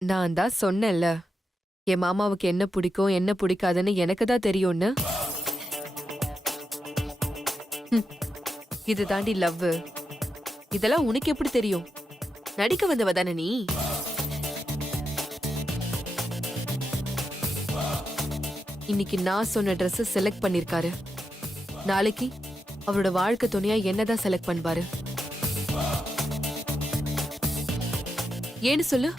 நான் தான் சொன்னேன்ல, என் மாமாவுக்கு என்ன பிடிக்கும் என்ன பிடிக்காதுன்னு எனக்கு தான் தெரியும்னு. இது தாண்டி லவ். இதெல்லாம் உனக்கு எப்படி தெரியும்? நடிக்க வந்தவ தானே நீ? இன்னைக்கு நான் சொன்ன ட்ரெஸ் செலக்ட் பண்ணிருக்காரு. நாளைக்கு அவரோட வாழ்க்கை துணையா என்னதான் செலக்ட் பண்ணுவாரு. ஏன்னு சொல்லு.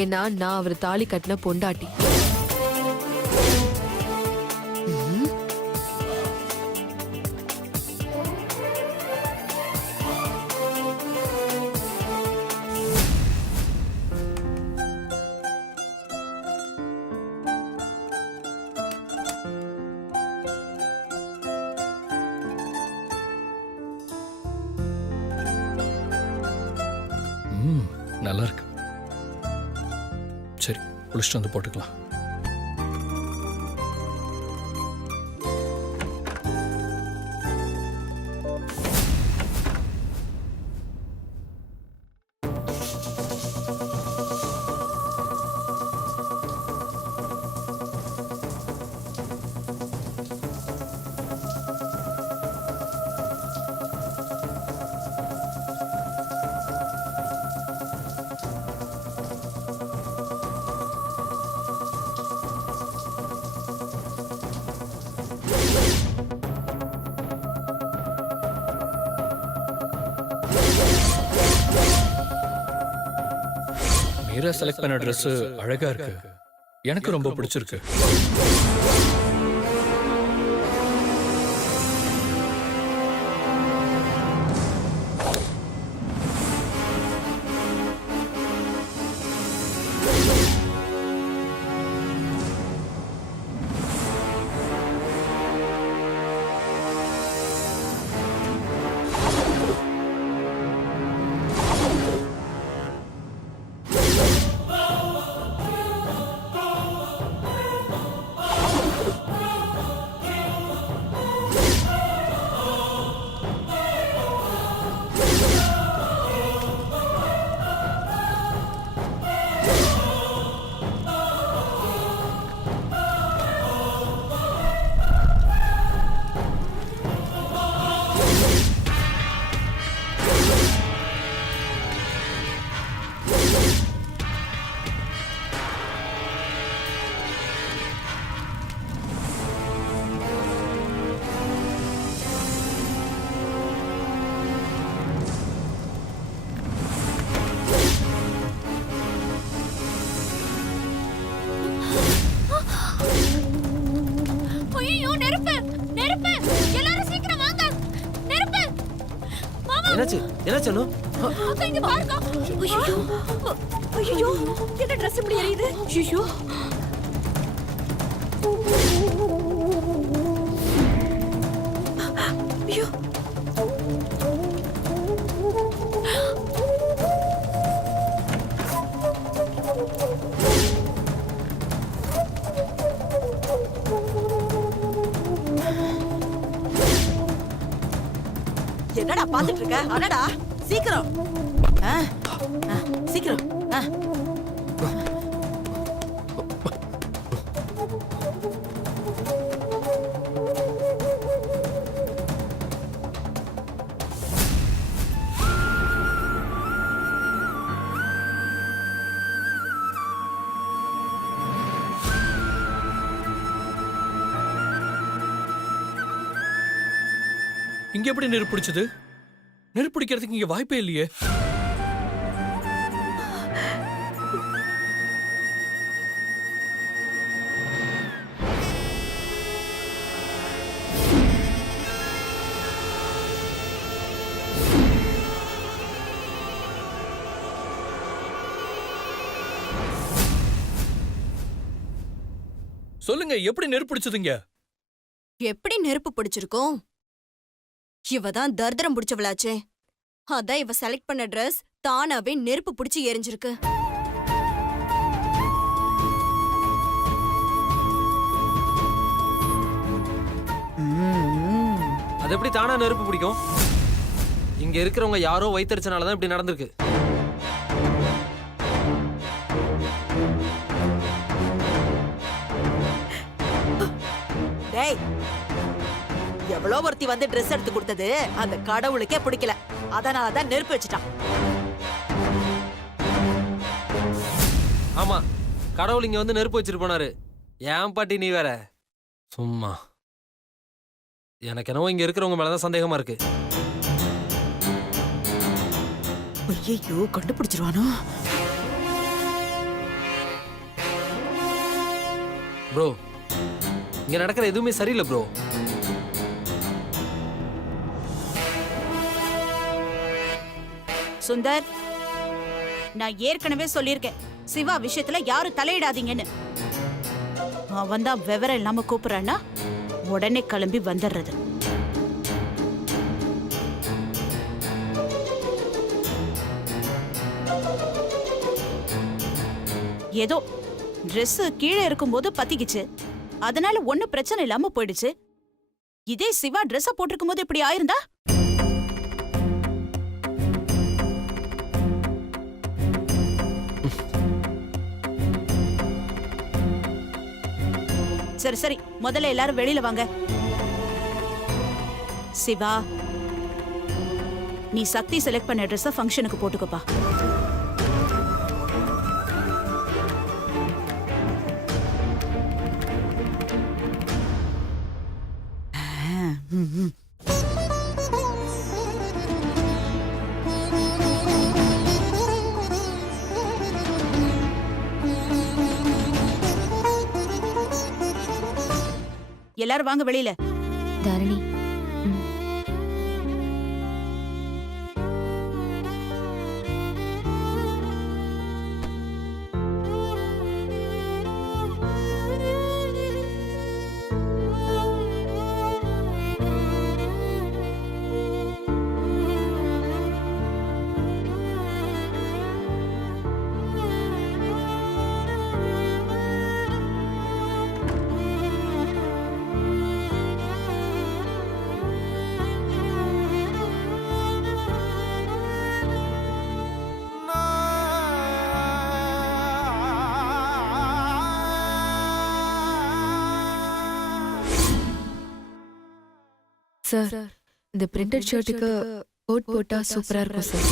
ஏன்னா நான் அவர் தாலி கட்டின பொண்டாட்டி. நல்லா இருக்கு. சரி, குளிச்சுட்டு வந்து போட்டுக்கலாம். மீரா செலக்ட் பண்ண ட்ரெஸ் அழகா இருக்கு. எனக்கு ரொம்ப பிடிச்சிருக்கு. என்னாச்சு? என்னாச்சு அனு? அக்கா இங்க பாருங்க. ஐயோ. ஐயோ. என்ன Dress இப்படி எரியுது? ஐயோ. ஐயோ. என்னடா பாத்துட்டு இருக்க? அடடா சீக்கிரம் சீக்கிரம். இங்க எப்படி நெருப்பு பிடிச்சது? நெருப்பு பிடிக்கிறதுக்கு இங்க வாய்ப்பே இல்லையே. சொல்லுங்க, எப்படி நெருப்பு பிடிச்சதுங்க? எப்படி நெருப்பு பிடிச்சிருக்கும்? இவதான் தர்தரம் பிடிச்சவளாச்சே. அதான் இவ செலக்ட் பண்ண Dress தானாவே நெருப்பு பிடிச்சு எரிஞ்சிருக்கு. அது எப்படி தானா நெருப்பு பிடிக்கும்? இங்க இருக்கிறவங்க யாரோ வயித்தறிச்சனாலதான் இப்படி நடந்திருக்கு. எவ்வளோ ஒருத்தி வந்து ட்ரெஸ் எடுத்து கொடுத்தது அந்த கடவுளுக்கே பிடிக்கல. அதனாலதான் நெருப்பு வச்சுட்டான். ஆமா, கடவுள் இங்க வந்து நெருப்பு வச்சுட்டு போனாரு. ஏன் பாட்டி நீ வேற சும்மா. எனக்கு என்னவோ இங்க இருக்கிறவங்க மேலதான் சந்தேகமா இருக்கு. ஐயோ, கண்டுபிடிச்சிருவானோ? ப்ரோ, இங்க நடக்கிற எதுவுமே சரியில்லை ப்ரோ. சுந்தர், நான் ஏற்கனவே சொல்லியிருக்கேன், சிவா விஷயத்துல யாரும் தலையிடாதீங்கன்னு. அவன் தான் விவரம் இல்லாம கூப்பிடுறான்னா உடனே கிளம்பி வந்துடுறது. ஏதோ Dress கீழே இருக்கும்போது பத்திக்கிச்சு, அதனால ஒன்னும் பிரச்சனை இல்லாம போயிடுச்சு. இதே சிவா Dress போட்டிருக்கும் போது இப்படி ஆயிருந்தா? சரி சரி, முதல்ல எல்லாரும் வெளியில வாங்க. சிவா, நீ சக்தி செலக்ட் பண்ண ட்ரெஸ் ஃபங்க்ஷனுக்கு போட்டுக்கோப்பா. எல்லாரும் வாங்க வெளியில. தாரணி, சார், இந்த பிரிண்டட் ஷர்ட்டுக்கு கோட் போட்டா சூப்பரா இருக்கும் சார்.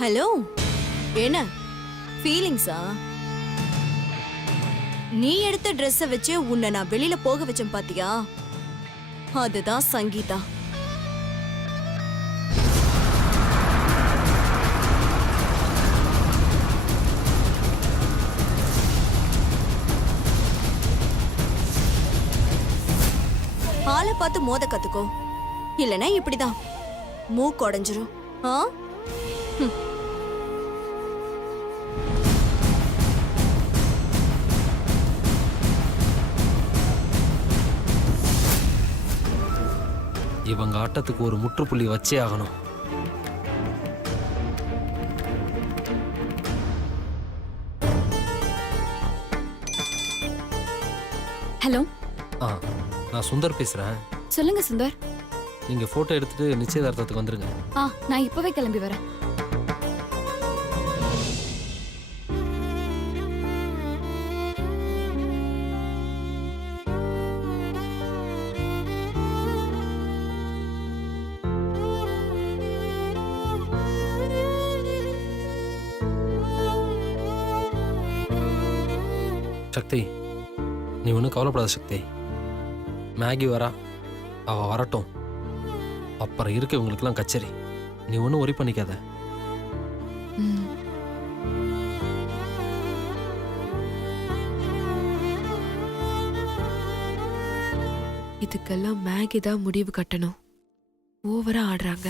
ஹலோ, என்ன ஃபீலிங்ஸா? நீ எடுத்த ட்ரெஸ்ஸை வச்சு உன்னை நான் வெளியில போக வச்சேன் பாத்தியா? அதுதான் சங்கீதா. ஆளை பார்த்து மோத கத்துக்கோ, இல்லனா இப்படிதான் மூக்கு உடைஞ்சிரும். ஆ? இவங்க ஆட்டத்துக்கு ஒரு முற்றுப்புள்ளி வச்சே ஆகணும். ஹலோ. நான் சுந்தர் பேசுறேன். சொல்லுங்க சுந்தர். நீங்க போட்டோ எடுத்துட்டு நிச்சயதார்த்தத்துக்கு வந்துருங்க. நான் இப்பவே கிளம்பி வரேன். சக்தி, நீ ஒன்றும் கவலைப்படாத சக்தி. மேகி வரா, அவ வரட்டும். அப்புறம் இருக்கு இவங்களுக்குலாம் கச்சேரி. நீ ஒன்றும் ஒரி பண்ணிக்காத. இதுக்கெல்லாம் மேகி தான் முடிவு கட்டணும். ஓவரா ஆடுறாங்க.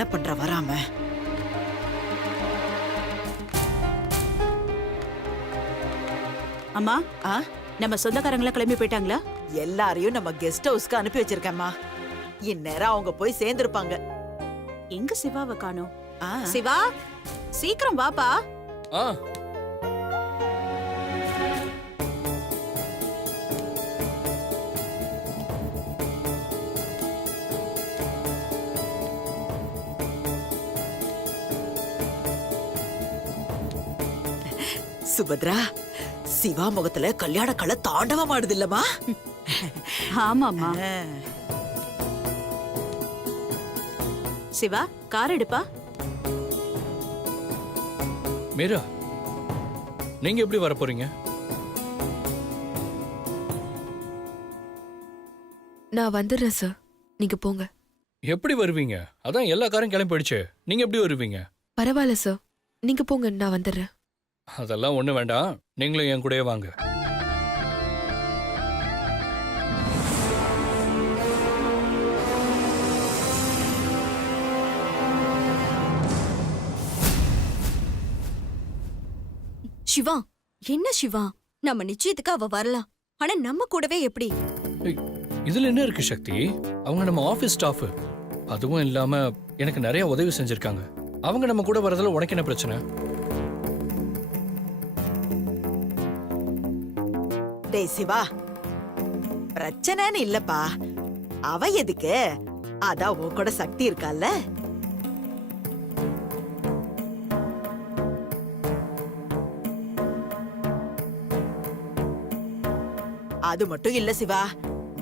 என்ன பண்ற வராம? அம்மா ஆ? நம்ம சொந்தக்காரங்களா கிளம்பி போயிட்டாங்களா? எல்லாரையும் நம்ம கெஸ்ட் ஹவுஸ்க்கு அனுப்பி வச்சிருக்கேம்மா. இந்நேரம் அவங்க போய் சேர்ந்திருப்பாங்க. எங்க சிவாவை காணோம்? ஆ. சிவா, சீக்கிரம் வாப்பா. ஆ சுபத்ரா, சிவா முகத்துல கல்யாண கலை தாண்டவம் ஆடுது இல்லம்மா? ஆமாம்மா. சிவா, கார் எடுப்பா. மீரா, நீங்க எப்படி வர போறீங்க? நான் வந்துடுறேன் சார், நீங்க போங்க. எப்படி வருவீங்க? அதான் எல்லா காரும் கிளம்பி போயிடுச்சு. நீங்க எப்படி வருவீங்க? பரவாயில்ல சார், நீங்க போங்க, நான் வந்துடுறேன். அதெல்லாம் ஒண்ணு வேண்டாம், நீங்களும் என் கூடயே வாங்க. சிவா, என்ன சிவா, நம்ம நிச்சயத்துக்கு அவ வரலாம். ஆனா நம்ம கூடவே எப்படி? ஏய், இதுல என்ன இருக்கு சக்தி? அவங்க நம்ம ஆபீஸ் ஸ்டாஃப். அதுவும் இல்லாம எனக்கு நிறைய உதவி செஞ்சிருக்காங்க. அவங்க நம்ம கூட வரதுல உனக்கு என்ன பிரச்சனை? டேய் சிவா, பிரச்சனைன்னு இல்லப்பா. அவ எதுக்கு? அதான் உன் கூட சக்தி இருக்கால்ல. அது மட்டும் இல்ல சிவா,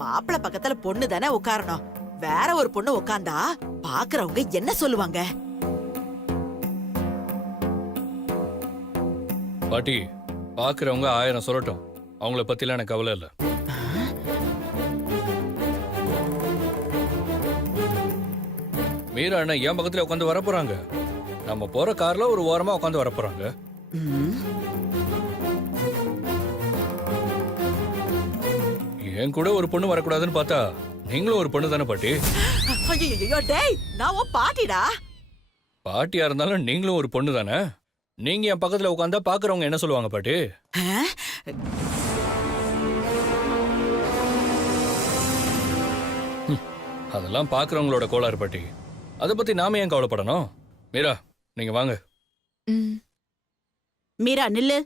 மாப்பிள பக்கத்துல பொண்ணு தானே உட்காரணும். வேற ஒரு பொண்ணு உட்கார்ந்தா பாக்குறவங்க என்ன சொல்லுவாங்க? பாட்டி, பாக்குறவங்க 1000 சொல்லட்டும், அவங்கள பத்திலாம் எனக்கு கவலை இல்லை. மீரா அண்ணா என் பக்கத்துல உட்காந்து வர போறாங்க. நம்ம போற கார்ல ஒரு ஓரமா உட்காந்து வர போறாங்க. ம். என் கூட ஒரு பொண்ணு வரக்கூடாதுன்னு பார்த்தா நீங்களும் ஒரு பொண்ணு தானே பாட்டி? ஐயையோ, டேய், நான் உன் பாட்டிடா. பாட்டியா இருந்தாலும் நீங்களும் ஒரு பொண்ணு தானே? நீங்க என் பக்கத்துல உட்காந்தா பாக்குறவங்க என்ன சொல்லுவாங்க பாட்டி? ஆ? அதெல்லாம் பாக்குறவங்களோட கோளாறு பாட்டி. அதை பத்தி நாம ஏன் கவலைப்படணும்? மீரா, நீங்க வாங்க. ம். மீரா, நில்லு.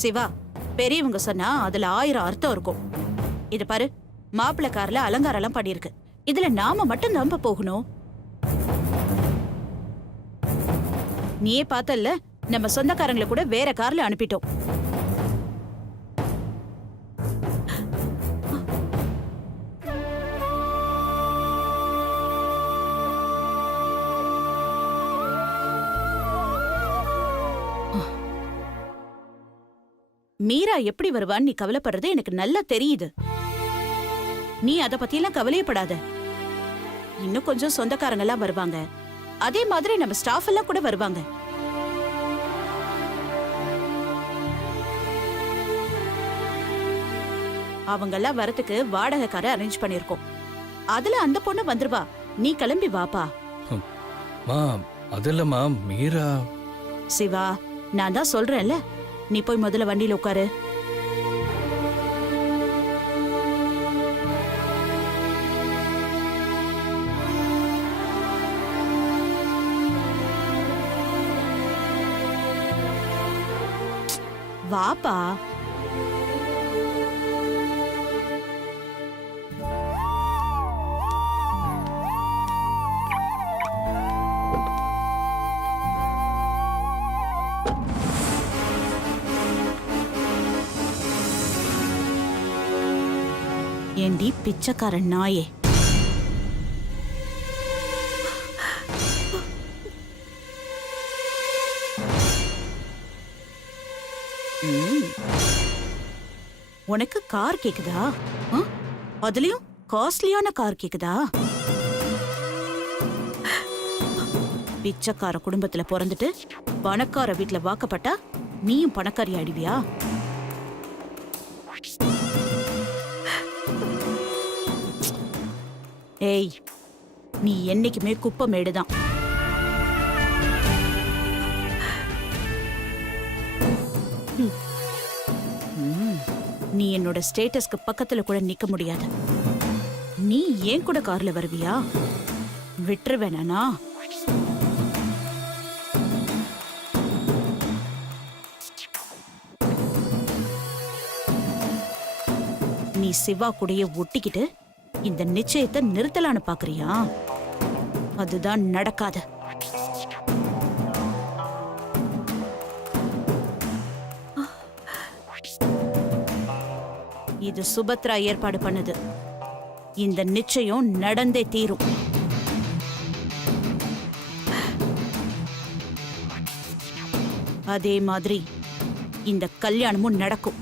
சிவா, பெரியவங்க சொன்னா அதுல 1000 அர்த்தம் இருக்கும். இது பாரு, மாப்பிள்ளை கார்ல அலங்காரம் எல்லாம் பண்ணிருக்கு. இதுல நாம மட்டும் நம்ப போகணும். நீயே பார்த்தல்ல, நம்ம சொந்தக்காரங்களை கூட வேற கார்ல அனுப்பிட்டோம். மீரா எப்படி வருவான்னு நீ கவலைப்படுறது எனக்கு நல்லா தெரியுது. நீ அத பத்தியெல்லாம் கவலையப்படாத. இன்னும் கொஞ்சம் சொந்தக்காரங்க எல்லாம் வருவாங்க. அதே மாதிரி நம்ம ஸ்டாஃப் எல்லாம் கூட வருவாங்க. அவங்க எல்லாம் வரதுக்கு வாடகை காரை அரேஞ்ச் பண்ணிருக்கோம். அதுல அந்த பொண்ணு வந்துருவா. நீ கிளம்பி வாப்பா. மா, அது இல்லம்மா, மீரா. சிவா, நான் தான் சொல்றேன்ல, நீ போய் முதல்ல வண்டியில உட்காரு. வாப்பா. ஏண்டி பிச்சைக்காரன் நாயே, உனக்கு கார் கேக்குதா? ஆ? அதுலயும் காஸ்ட்லியான கார் கேக்குதா? பிச்சைக்கார குடும்பத்துல பிறந்துட்டு பணக்கார வீட்ல வாக்கப்பட்டா நீயும் பணக்காரி ஆயிடுவியா? ஏய், நீ என்னைக்குமே குப்பை மேடுதான். நீ என்னோட ஸ்டேட்டஸ்க்கு பக்கத்துல கூட நிக்க முடியாது. நீ ஏன் கூட கார்ல வருவியா? விட்டுருவேனா? நீ சிவா கூடயே ஒட்டிக்கிட்டு இந்த நிச்சயத்தை நிறுத்தலான்னு பாக்குறியா? அதுதான் நடக்காது. இது சுபத்ரா ஏற்பாடு பண்ணுது. இந்த நிச்சயம் நடந்தே தீரும். அதே மாதிரி இந்த கல்யாணமும் நடக்கும்.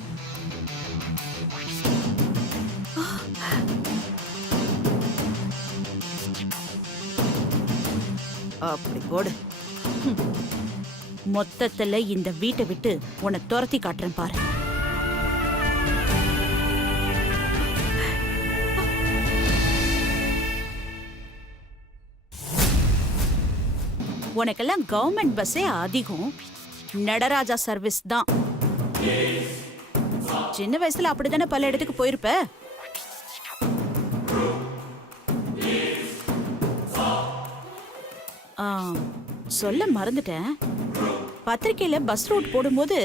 அப்படி போடு. மொத்தத்துல இந்த வீட்டை விட்டு உன்னை துரத்தி காட்டுறேன் பாரு. உனக்கெல்லாம் கவர்மெண்ட் பஸ்ஸே அதிகம். நடராஜா சர்வீஸ் தான். சின்ன வயசுல அப்படித்தானே பல இடத்துக்கு போயிருப்ப. சொல்ல மறந்துட்டேன். பத்திரிக்கையில பஸ் ரூட் போடும்போது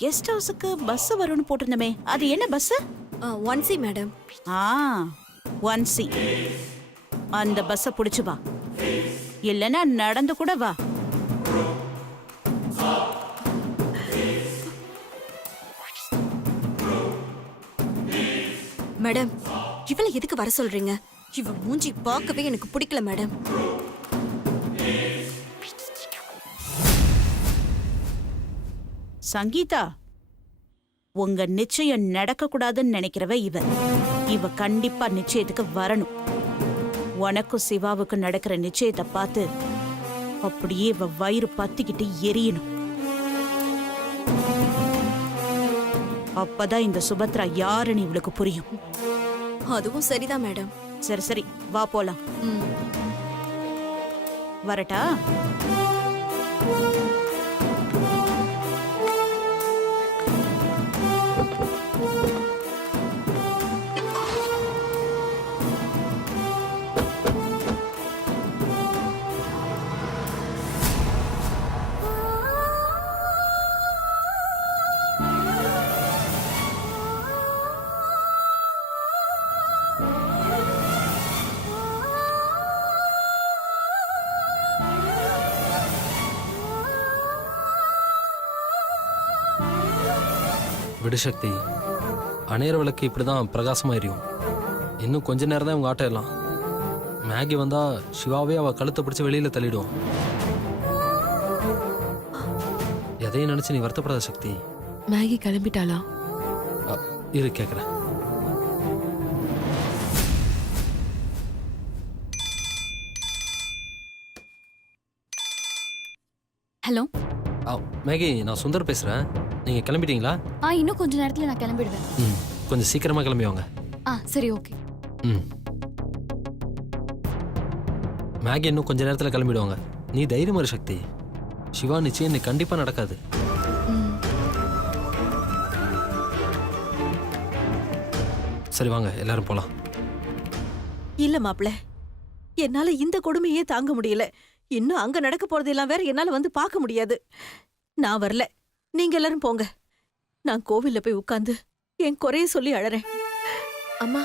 கெஸ்ட் ஹவுஸுக்கு பஸ் வரும்னு போட்டிருந்தமே, அது என்ன பஸ்? 1C madam. 1C. அந்த பஸ்ஸை புடிச்சு வா, இல்லைன்னா நடந்து கூட வா. மேடம், இவளை எதுக்கு வர சொல்றீங்க? இவ மூஞ்சி பார்க்கவே எனக்கு பிடிக்கல மேடம். சங்கீதா, உங்க நிச்சயம் நடக்க கூடாதுன்னு நினைக்கிறவ இவ கண்டிப்பா நிச்சயத்துக்கு வரணும். உனக்கும் சிவாவுக்கு நடக்கிற நிச்சயத்தை பார்த்து அப்படியே இவ வயிறு பத்திக்கிட்டு எரியணும். அப்பதான் இந்த சுபத்ரா யாருன்னு இவளுக்கு புரியும். அதுவும் சரிதான் மேடம். சரி சரி, வா போலாம். வரட்டா? விடுசக்தி, அணையிற விளக்கு இப்படிதான் பிரகாசமா எரியும். இன்னும் கொஞ்ச நேரம் தான் இவங்க ஆட்டம் எல்லாம். மேகி வந்தா சிவாவே அவ கழுத்தை பிடிச்சு வெளியில தள்ளிடுவோம். எதையும் நினைச்சு நீ வருத்தப்படாத சக்தி. மேகி கிளம்பிட்டாளா? இரு, கேக்குறேன். ஹலோ மேகி, நான் சுந்தர் பேசுறேன். நீங்க கிளம்பிட்டீங்களா? இன்னும் கொஞ்ச நேரத்துல நான் கிளம்பிடுவேன். கொஞ்சம் சீக்கிரமா கிளம்பி வாங்க. சரி, ஓகே. மேகி இன்னும் கொஞ்ச நேரத்துல கிளம்பிடுவாங்க. நீ தைரியமா இரு சக்தி. சிவா நிச்சயம் இன்னைக்கு கண்டிப்பா நடக்காது. சரி வாங்க, எல்லாரும் போலாம். இல்ல மாப்ள, என்னால இந்த கொடுமையே தாங்க முடியல. இன்னும் அங்க நடக்க போறதெல்லாம் வேற என்னால வந்து பார்க்க முடியாது. நான் வரல, நீங்க எல்லாரும் போங்க. நான் கோவில்ல போய் உட்கார்ந்து என் குறைய சொல்லி அழறேன். அம்மா,